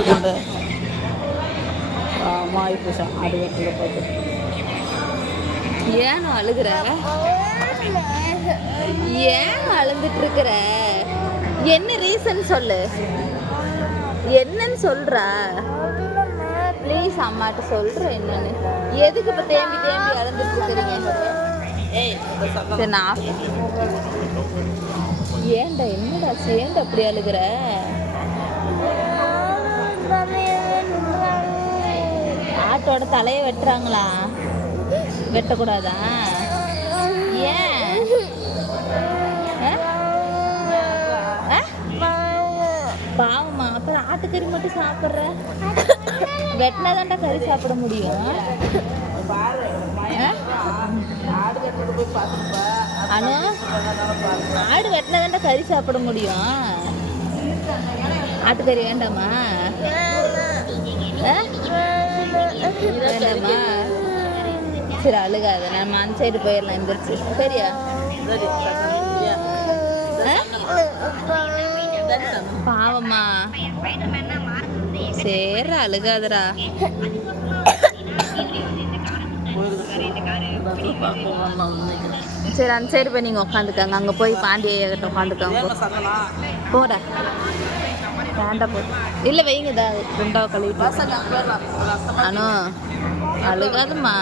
இந்த மாய் பூசா அது வெட்டில் போட்டு ஏன் அழுகுற? ஏன் அழுந்துட்டு இருக்கிற? என்ன ரீசன் சொல்லு, என்னன்னு சொல்றா? ப்ளீஸ் அம்மாட்ட சொல்கிறேன் என்னன்னு. எதுக்கு இப்போ தேம்பி தேம்பி அழுந்துட்டு இருக்கிறீங்க? சரி நான் ஏன்டா என்னடா ஏன்டா அப்படி அழுகுற? ஆட்டோட தலையை வெட்டுறாங்களா? வெட்டக்கூடாதா? ஏன்? பாவமா? அப்புறம் ஆட்டுக்கறி மட்டும் சாப்பிட்ற? வெட்டினாதான்டா கறி சாப்பிட முடியும். அனு, ஆடு வெட்டினாதான்டா கறி சாப்பிட முடியும். ஆட்டுக்கறி வேண்டாமா? வேண்டாமா? சரி அழுகாத, நம்ம அந்த சைடு போயிடலாம் எந்திரிச்சு. சரியா? பாவமா? சரி அழுகாதரா. சரி அந்த சைடு போய் நீங்கள் உட்காந்துக்காங்க. அங்கே போய் பாண்டியகிட்ட உட்காந்துக்காங்க. போட வேண்டாம் போ. இல்லை வைங்கதா, ரெண்டாவது கழுவிட்டு. அனு அழுகாதம்மா.